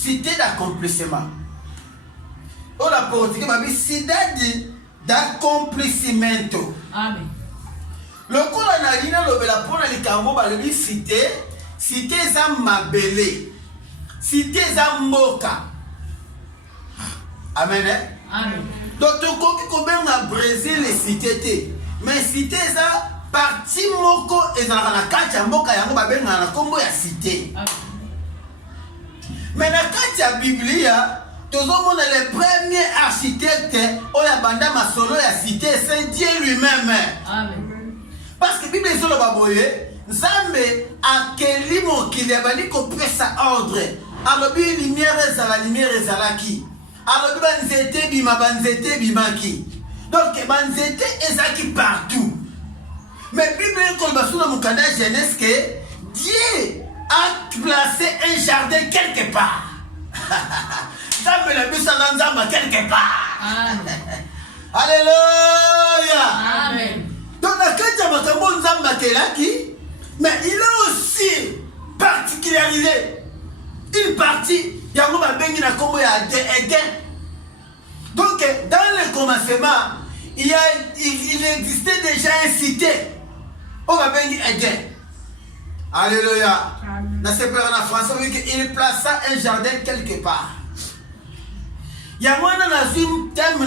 cité d'accomplissement. On a porté comme cidade d'accomplissement. Amen. Le coup on a dit le bela pour les cambo balobi cité za mabele, cité za moka. Amen. Amen. Donc tu comprends combien na Brésil les cité mais cité za parti moko ezalaka na kati ya mboka yango babengana na kombo ya cité. Mais na kati ya Biblia tozomona le premier architecte oya banda masolo ya cité c'est Dieu lui-même. Amen. Parce que Bible ezoloba boye Nzambe akeli mokili abandi kopesa ordre alobi lumière ezalaki alobi banzete bimaki donc banzete ezalaki partout. Mais Bible ekoloba sous la mukanda Genèse que Dieu a placé un jardin quelque part. Nzambe la biso na Nzamba quelque part. Alléluia. Amen. Donc la kati ya makambo Nzamba kelaki, mais il a aussi particularisé une partie yango babengi na kombo ya Éden. Donc dans le commencement il existait déjà une cité. On va bénir Éden. Alléluia. Dans ce père en français, il plaça un jardin quelque part. Il y a moins de thème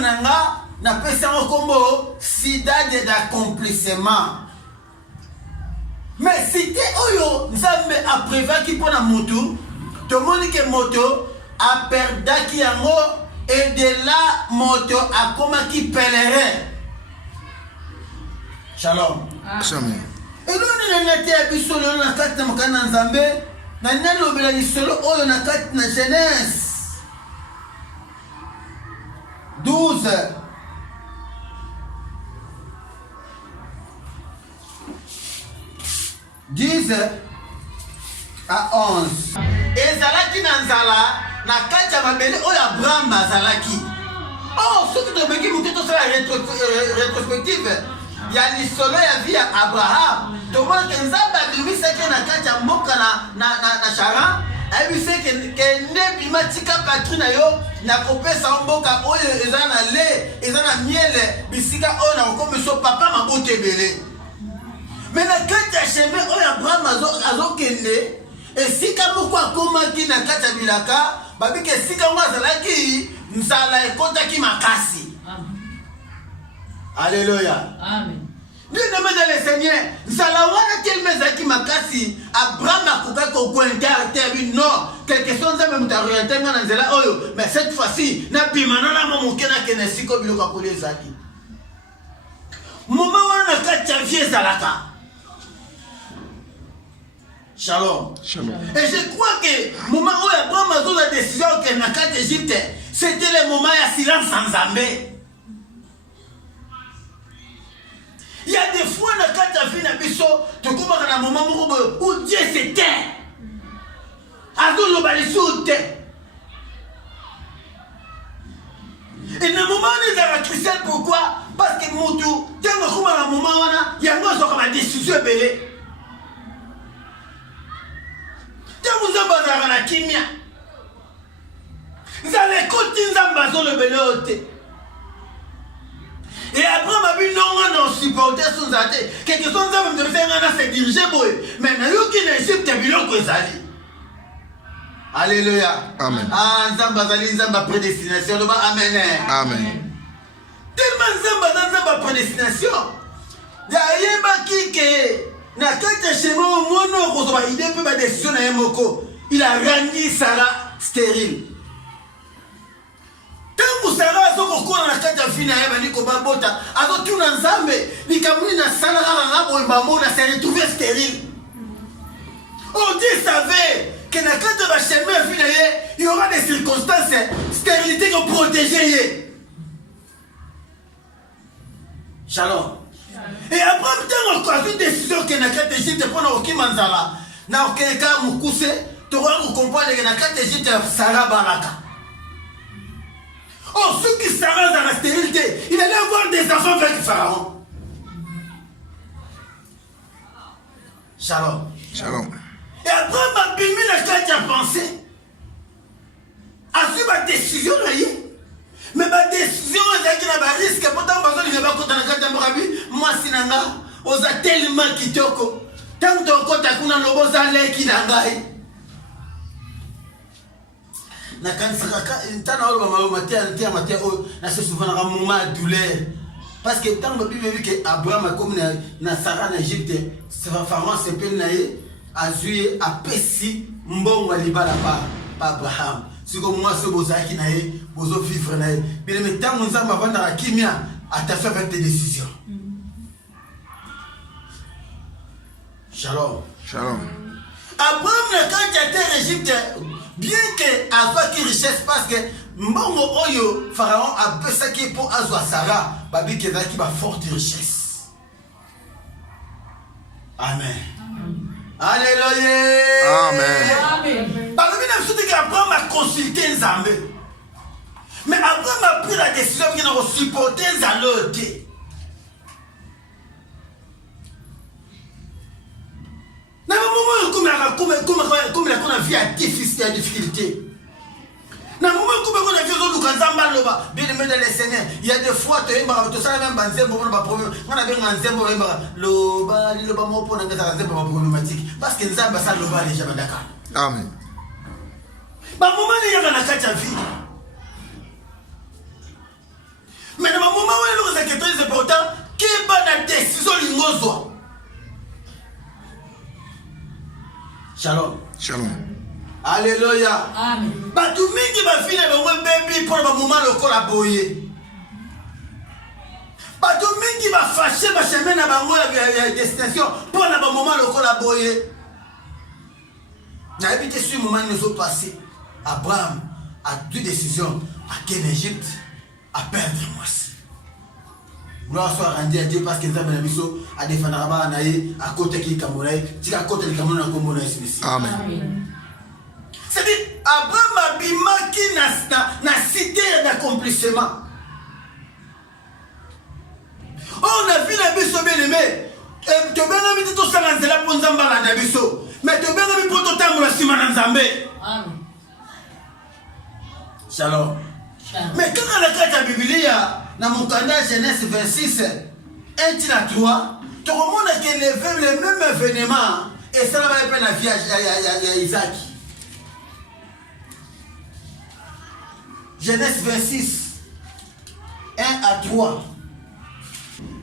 na pesa kombo cidade d'accomplissement. Mais cité oyo Nzambe a prévu qui pour la moto, tout le monde que moto a perdu yango et de là moto a comme qui pèlerin. Shalom. Amen. Et nous nous n'était bisolo na kati na mokana Nzambe na nalobela lisolo oyo na kati na Genèse 12 10 à 11. Ezalaki na nzala na kati ya mabele oyo Abraham azalaki. Oh, ce qui te beki mutu to sala rétrospective. Il y a l'histoire ya vie ya Abraham. Tomona ke Nzambe abimisaki na kati ya mboka na Charan. Ayebisi ke nde bima tika patrie na yo na kopesa mboka oyo eza na lait, eza na miel, bisika oyo na kokomisa papa mabota ebele. Mais na kati ya chemin oyo Abraham azokende esika moko akomaki na kati ya bilaka babiki esika ngo azalaki nzala ekotaki makasi. Alléluia. Amen. Dieu nommé dans le Seigneur, nzala wana tellement ezalaki makasi Abraham akokaki kokwenta terre non quelque chose nzambe mutaoriente nga na nzela oyo mais cette fois-ci na bima na moke na kene siko biloko akoli ezalaki. Moment wana na kati ya vie ezalaka. Shalom. Shalom. Et je crois que le moment où Abraham a pris la décision que dans la Égypte, c'était le moment de silence sans Nzambe. Il y a des fois dans la vie de Bisso, tu comprends un moment où Dieu s'éteint. Azul le et dans le moment où il a Christian, pourquoi? Parce que Moutou, il y a un moment où il y a une décision belée. Vous avez la kimia. Vous avez écouté le belote. Et après, ma vie, non, on supportait son athée. Quelque chose de faire un se diriger. Mais il y a qui n'Égypte est biloko ezali. Alléluia. Amen. Ah, Nzambazali, Nzamba prédestination. Amen. Amen. Tellement Nzamba prédestination. Il y a qui que. Na kati ya chemin mono kozoba idée pe ba décision na yemoko il a rendu Sarah stérile. Tangu Sarah azokokola na kati ya fina ya bani ko babota azotuna Nzambe likamuni na sala la ngabo mbambo na s'est retrouvé stérile. On dit savait que na kati ya chemin fina il y aura des circonstances stérilité qui protéger. Shalom. Et après, on a une décision que na kati Égypte pour na okimanzala na okeka mukuse to va comprendre que na kati Égypte Sarah baraka. Oh, ceux qui Sarah dans la stérilité, il allait avoir des enfants avec Pharaon. Shalom. Shalom. Et après, ma bimi na kati a pensé. décision mais ma décision ezalaki na bariske pourtant bazolinga bakota na kati ya morabi mwasi na nga oza tellement kitoko ntango tokota kuna lobo oza leki na ngai nakanisaka ntana oloba maloma te mate oyo nase souvent naka moment ya douleur parce que ntango babible ebi ke abraham akomi na sara na egypte pharaon sepeli na ye azwi ye apesi mbongo ya libala pa abraham siko mwasi oyo bozalaki na ye bozovivre na ye bileme ntango nzambe avandaka kimia attention avec tes décisions. Shalom. Shalom. Abraham na kati ya terre Égypte bien que azwaki richesse parce que mbongo oyo pharaon apesaki mpo azwa sara babiki ezalaki baforte richesse. Amen. Alléluia. Amen. Balobi na biso teke Abraham a consulté Nzambe. Mais Abraham a pris la décision de supporter Nzambe. Na moment comme la vie a difficulté. Na moment comme on a vu au Nzamba loba, bien aimé dans le Seigneur, il y a des fois tu es marre, tu sais même banzembo pour pas problème. On a bien banzembo loba mo pour na ngasa nzembo problématique parce que Nzamba ça loba les gens d'accord. Amen. Ba moment il y a na kati ya vie. Mais dans le moment où il y a très important, qui est pas la décision lingozwa. Shalom. Shalom. Alléluia. Amen. Batu mingi ba fine ba ngwe baby pour ba moment lokola boye. Batu mingi ba fâché ba chemin na bango ya destination pour na ba moment lokola boye. Na habité sur moment nous ont passé. Abraham a deux décisions à quelle Égypte à perdre moi. Gloire soit rendue à Dieu parce que Nzambe na biso a défendre ba na ye à côté qui kamonaï, tika côté li kamona ko mona ici. Amen. C'est-à-dire Abraham abimaki na cité d'accomplissement. On a vu la biso bien aimé. Tu benga mi to sala nzela po Nzamba na biso. Mais tu benga mi po to tamula sima na Nzambe. Amen. Shalom. Mais quand on a créé la Bible, dans mon canal Genèse 26, 1-3, tu remontes que les mêmes événements, et ça va être la vie à Isaac. Genèse 26, 1-3.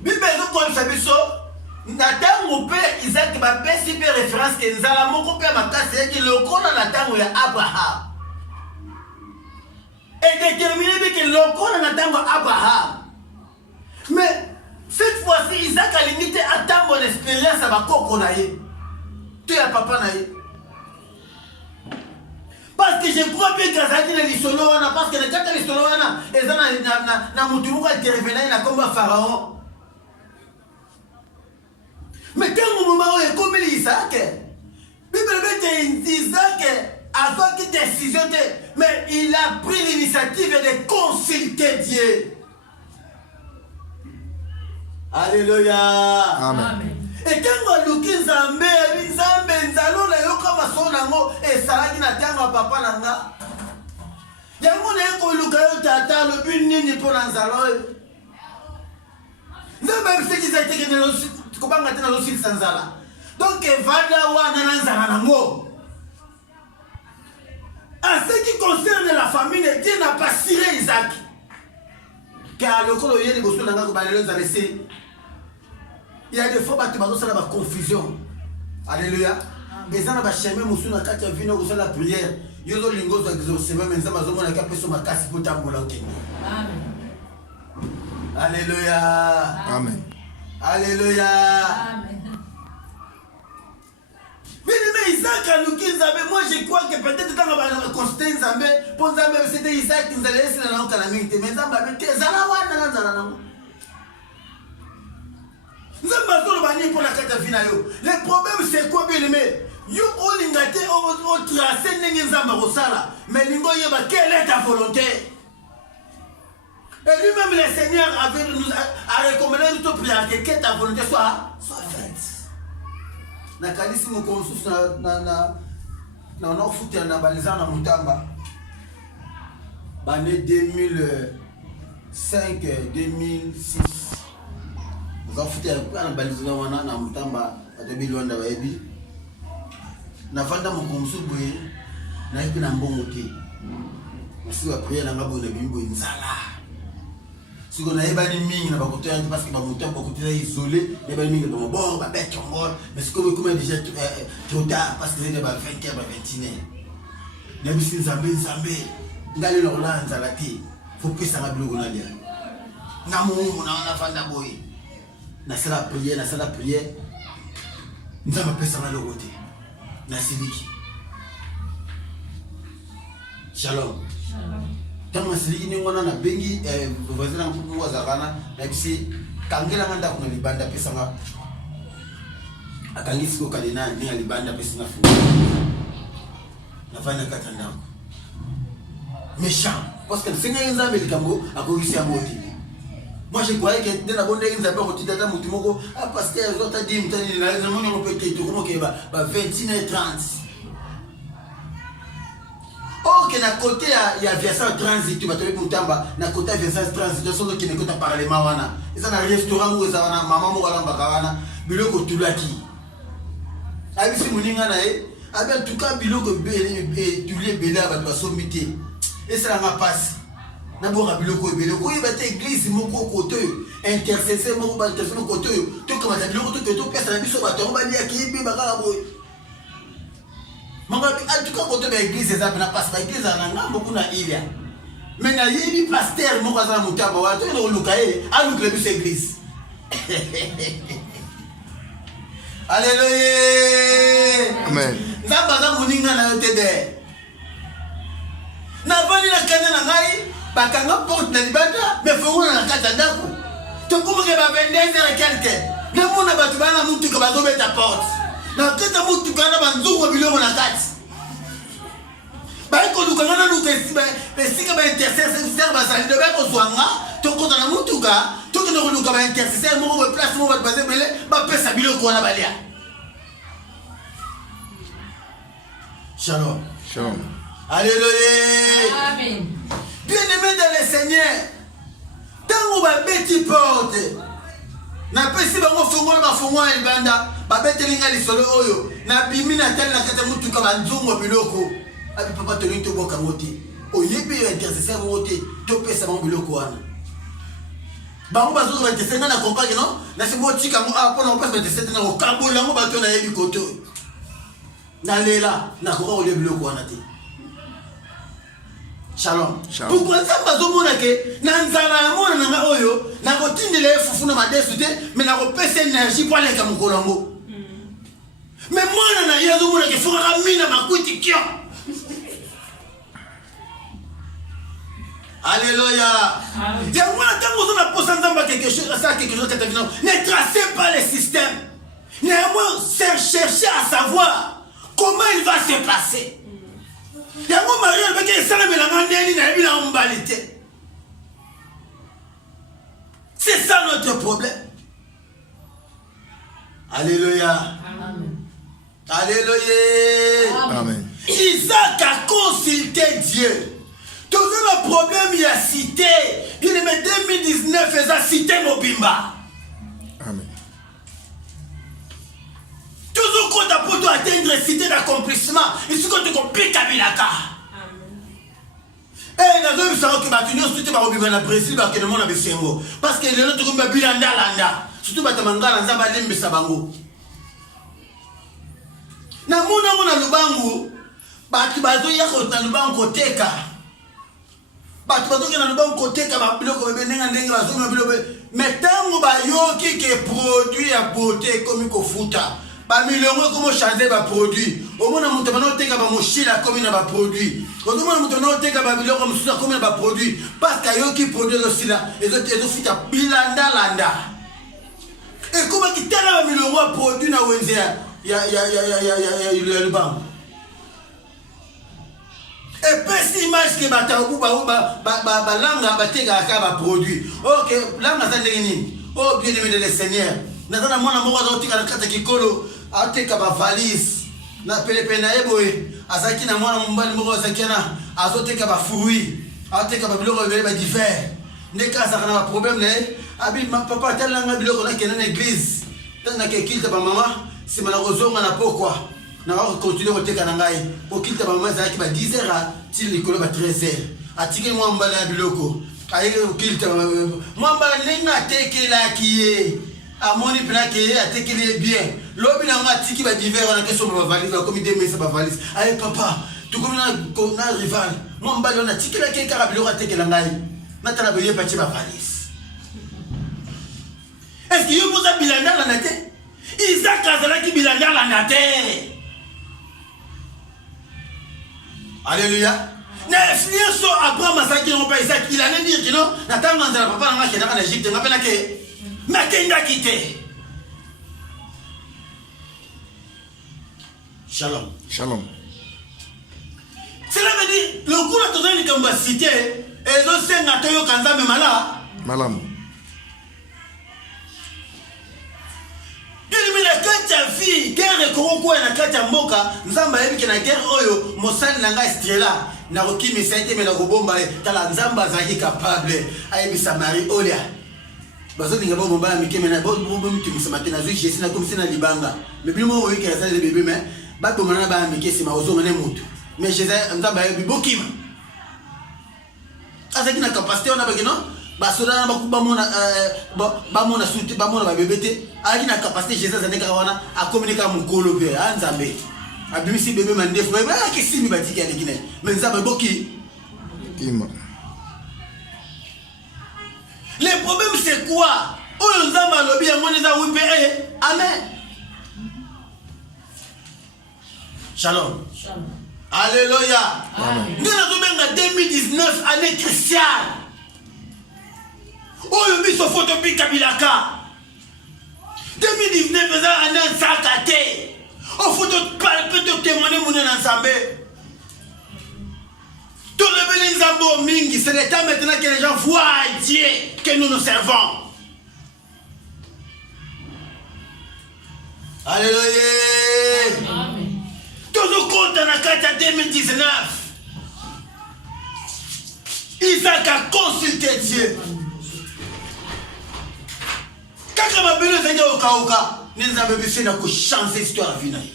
Bible nous comme ça, Nathan mon père Isaac m'a fait si peu référence que nous allons mon père m'a cassé que le corps Nathan est Abraham. Et déterminé que l'on a attendre Abraham. Mais cette fois-ci, Isaac a limité à tant mon expérience à ma coconaïe. Tu es papa naïe. Parce que je crois bien que Zaki n'a l'isolo, parce que les gars de l'isolo, et ça n'a moutouka intervenu na comme pharaon. Mais quand au moment où il est comme Isaac, Bible dit Isaac a fait une décision, mais il a pris l'initiative de consulter Dieu. Alléluia. Amen. Et quand on a Nzambe, Nzalo na yoka masonango et salaki na tango papa nanga. Yango na yeko luka yo tata le but nini pour Nzalo. Nzambe c'est qui ça été que nous kopanga tena lo six sanzala. Donc vada wana Nzala nango. En ce qui concerne la famille, Dieu n'a pas ciré Isaac. Car le col de Bosso n'a pas laissé. Il y a des fois que tu as la confusion. Alléluia. Mais ça n'a pas changé. Moussou n'a qu'à venir au la prière. Il y a des lingos qui sont même ça m'a qu'à faire sur ma casse pour t'amboula. Alléluia. Amen. Alléluia. Amen. Mais Isaac a nous qui Nzambe, moi je crois que peut-être quand on va constater Nzambe, pour Nzambe c'était Isaac qui nous allait laisser la langue à la minute. Mais Nzambe a dit Zala wana Zala nango. Nzambe a dit bani pour la carte finale. Le problème c'est quoi bien aimé? Yo olingate au tracé n'engi Nzambe rosala. Mais lingo yeba quelle est ta volonté? Et lui-même le Seigneur avait a recommandé notre prière que ta volonté soit faite. Na kanisi mokonsusu na ofuta na baliza na mutamba L'année 2005, 2006. Nous avons fait un balisé dans Mutamba à 2001. Nous avons fait un peu na ipi na mbongo te masiba prière na ngabo na bimbo inzala siko na yeba ni mingi na bakoto yango parce que ba moto bakoto ya isolé yeba ni mingi ba bon ba bête ngol mais siko comme déjà trop tard parce que c'est ba 20h ba 21h na bisi nzambe ngali lo la nzala te faut que ça m'a bloqué na lia na mungu na fanda boy na sala prière nzamba pesa na lokote na siliki. Shalom. Tango siliki ni ngona na bengi voisin ngu wazakana na bisi kangela nganda kuna libanda pesa nga akangi siko kalina ni libanda pesa nga fu na fanya katanda méchant parce que c'est un nzambe likambo akogisi ya moti. Moi je croyais que dès la bonne nzambe ko titata mutu moko a pasteur zota di mutani na monyo ko pete to ko ke ba 21h30. Ok, na côté il y a Versailles Transit, tu vas te Mutamba, na côté Versailles Transit, tu sais qui ne compte pas les mawana. Ils ont un restaurant où ils ont un maman ou un bakawana, biloko tulaki. Abi si muninga na e, abi en tout cas biloko tulé bela ba ba sommité. Et ça na passe. Na boka biloko biloko il va te église moko côté, intercesseur moko ba intercesseur côté. Tu comme ta biloko to to pesa na biso ba to ba lia ki bi bakala boy. En tout cas, quand tu as l'église, ça ne passe pas. L'église, elle a beaucoup d'églises. Mais il y a des pasteurs qui ont été mutaba. Tu as l'église. Alléluia. Amen. Nzamba muninga na yote na bani na kana na ngai bakanga porte na libanda mais fongo na kata ndako. To kuma ke ba vendeze na quelque. Na mona batu bana mutu ka bazobeta porte. Na kata mutu kana banzungu biloko na kati ba ko dukanga na lukesi ba pesika ba intercesseur ba sali de ba ko zwanga to ko na mutu ka to ko no luka ba intercesseur mo ba place mo ba baze bele ba pesa biloko na balia. Shalom. Shalom. Alléluia. Amen. Bien-aimé dans le Seigneur, tango ba beti porte na pesi bango fongo ba fongo e banda ba betelinga lisolo oyo na bimi na tel na kata mutu ka banzungu biloko abi papa to linto boka ngoti oyebi intercesseur ngoti to pesa bango biloko wana bango bazo ba intercesseur na compagnie non na se mo tika mo a pona pesa intercesseur na ko kabola ngo bato na yebi koto na lela na ko ole biloko wana te. Shalom. Pourquoi ça va zomona ke na nzala ya mona na oyo na ko tindele fufu na madesu te mais na ko pesa énergie pour aller comme kolongo. Mais mona na ya zomona ke fora mina makuti kyo. Alléluia. Ya mona tango zona posa nzamba quelque chose ça quelque chose que tu ne tracez pas le système. Néanmoins chercher à savoir comment il va se passer. Yango Maria beke esala melanga ndeni na yebi na mbalité. C'est ça notre problème. Alléluia. Amen. Alléluia. Amen. Isaac a consulté Dieu. Toujours le problème il a cité. Il est 2019 et a cité Mobimba. Amen. Toujours quand tu as pour atteindre cité d'accomplissement, il faut que tu compliques à Bilaka. Et dans le sens que tu n'as pas oublié le Brésil, parce que le monde a besoin. Parce que les autres comme Bilanda Landa, surtout Batamanga, Nzamba Lembe Sabango. Na muna muna lubangu, batu bazo yako na lubangu teka. Batu bazo na lubangu teka ba biloko bebe nenga ndenga bazo na biloko. Mais tango ba yoki ke produit à beauté comme ko futa. Ba miliongo comme changer ba produit. Au moins mutu bana teka ba moshila comme na ba produit. Au moins mutu bana teka ba biloko mususa comme na ba produit. Parce que yoki produit aussi là, et autres futa bilanda landa. Et comment qui tala ba miliongo produit na wenzea. Ya le banc. Et puis si image que bataou ba langa bateka ka produit. OK, langa ça ndeni. Oh bien aimé le Seigneur. Nazana mwana moko azotika na kata kikolo ateka ba valise. Na pelepena eboye azaki na mwana mbali moko azaki na azoteka ba fruits. ateka ba biloko ebele ba diffère ndeka azaka na problème ne abi papa talanga biloko na kena na église tanga ke kilta ba mama si mana kozonga na pourquoi na va continuer koteka na ngai po kilta ba mama zaki ba 10h à til likolo ba 13h atike moi mbala ya biloko ayeke kilta moi mbala nenga tekela kiye amoni pena ke atekeli bien lobi na nga tiki ba divers na question ba valise ba comité mais ba valise ay papa tu comme na rival moi mbala na tikela ke kara biloko atekela ngai na tala boye pati ba valise est-ce que yo moza bilanda la nate Isaac azalaki bilanda la nate. Alléluia. Na filier so Abraham azaki on pas Isaac il allait dire que non natanga nzala papa nga kena na Égypte ngapela ke makenga kite. Shalom. Shalom. Cela veut dire le coup là tozali kamba cité et zo senga toyo kanza me mala. Malam. La kacha fi guerre ko na kacha mboka nzamba yebi ke na guerre oyo mosali nanga estrela na rokimi saite me na kobomba tala nzamba zaki capable ayebi samari olia bazo dinga bomba ba mikeme na bomba mitu misamate na zui jesi na komisi na libanga me bimo oyo ke sa le bébé mais ba bomba na ba mikesi ma ozo ngane mutu mais jesi nzamba yebi bokima azaki na capacité on a bagino basoda na bamona suti bamona babebete ali na capacité Jésus zaneka wana a communiquer mukolo pe anzambe abimisi bébé mandef ba kisimi batiki ali kine mais nzambe boki Ima. le problème c'est quoi oyo nzamba lobi yango neza wipe amen. Shalom. Shalom. Alléluia. Amen. Nous avons 2019 année cruciale. Oh, le biso photo pika bilaka. 2019 est un année sakate. Oh, photo peut témoigner mon ensemble. Tout le béni zambo mingi, c'est le temps maintenant que les gens voient Dieu que nous nous servons. Alléluia. Amen. Tout le compte dans la carte 2019. Isaac a consulté Dieu. Quand ma belle est au Kaoka, nous avons besoin de changer l'histoire de la vie.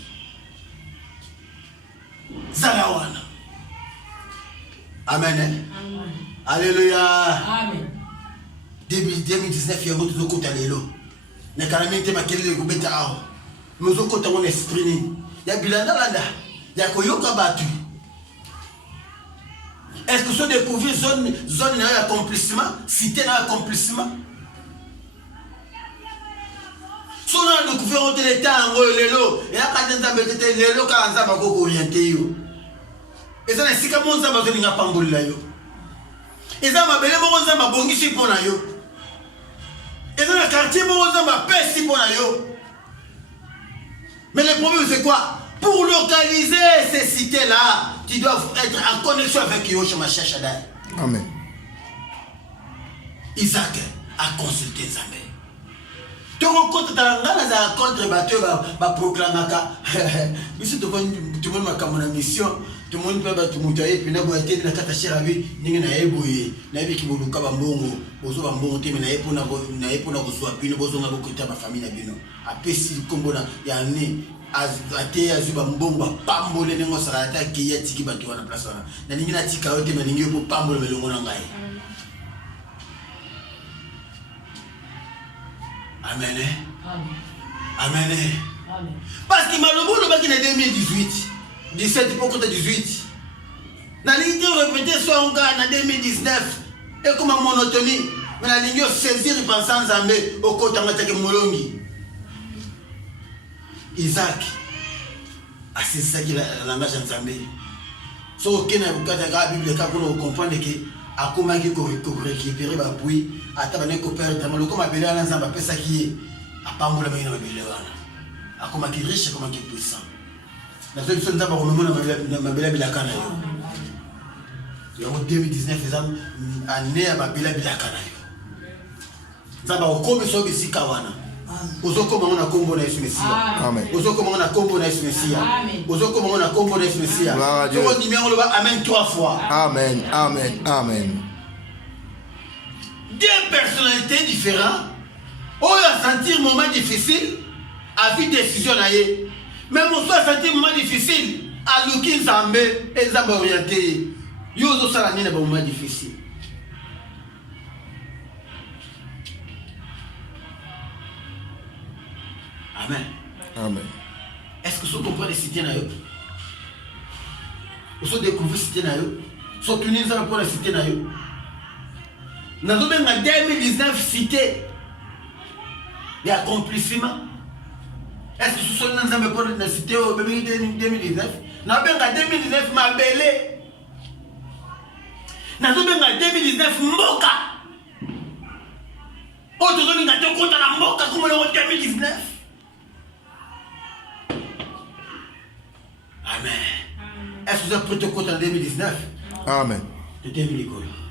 Zalawana. Amen. Amen. Alléluia. Amen. 2019, il y a beaucoup de côté à l'élo. Mais quand même, il y a des gens qui ont nous avons côté mon esprit. Il y a Bilanda Landa. Il y a Koyoka Batu. Est-ce que vous découvrez zone d'accomplissement, cité d'accomplissement? Si on a découvert le temps, l'élo, et là, quand on a découvert l'élo, quand on a orienté. Et ça, c'est comme on a besoin de pamboula. Et ça, ma belle, on a besoin de pour na yo. Et dans le quartier, on a besoin pour na yo. Mais le problème, c'est quoi? Pour localiser ces cités-là, tu dois être en connexion avec Yoshua Shashadai. Amen. Isaac a consulté Zambé. Tu rencontres dans la contre battu, va proclamer. Mais si tu vois ma mission, tout le monde peut battre mon taille, puis n'a pas été la catastrophe à vie, n'y n'a ébouillé, n'a vu qui vous cabambongo, aux autres bon thème, n'a pas na reçoit, puis nous besoin beaucoup de ma famille à Bino. A Pessi, Combona, il y a un nez. Ate azuba mbomba pambole nengo sarata kiya tiki batu wana place wana na ningi na tika yote maningi yo pambole melongo na ngai. Amen. Amen. Amen. Parce que malobolo baki na 2018 17 pour côté 18 na ningi répéter soit on na 2019 et comme monotonie mais na ningi saisir pensant Nzambe au côté ngata ke molongi. Isaac a saisi la langage de Nzambe. Si vous avez la Bible, vous comprenez que a comment récupérer ma puits, à tabaner coopérer, comme appelé à l'ensemble, après ça qui est à pas mourir dans la Bible. À comment qui est riche, comment qui est puissant. La seule chose d'abord, on me ma belle à Cana. Il y a 2019, les hommes année à ma belle à Cana. Ça va au comme ça, ici, Kawana. ozokoma na kombo na Yesu Mesia. Amen. Ozokoma na kombo na Yesu Mesia. Amen. Ozokoma na kombo na Yesu Mesia. Gloire à Dieu. Toi numéro le amen 3 fois. Amen. Amen. Amen. Deux personnalités différentes. On a senti un moment difficile à vivre décision na ye. Même on a senti un moment difficile à Lukin Zambé et Zambé orienté. Yo zo sala nini ba moment difficile. Amen. Amen. Est-ce que vous comprenez les cités na yo? Vous avez découvert les cités na yo? Vous avez tenu pour les cités na yo? Nous avons en 2019 cité l'accomplissement. Est-ce que vous avez pour les cités en 2019? Nous avons en 2019 ma belle. Nous avons en 2019 Moka. Aujourd'hui, nous avons compte à la Moka comme en 2019. Amen. Est-ce que vous avez pris compte en 2019? Amen. De 2019.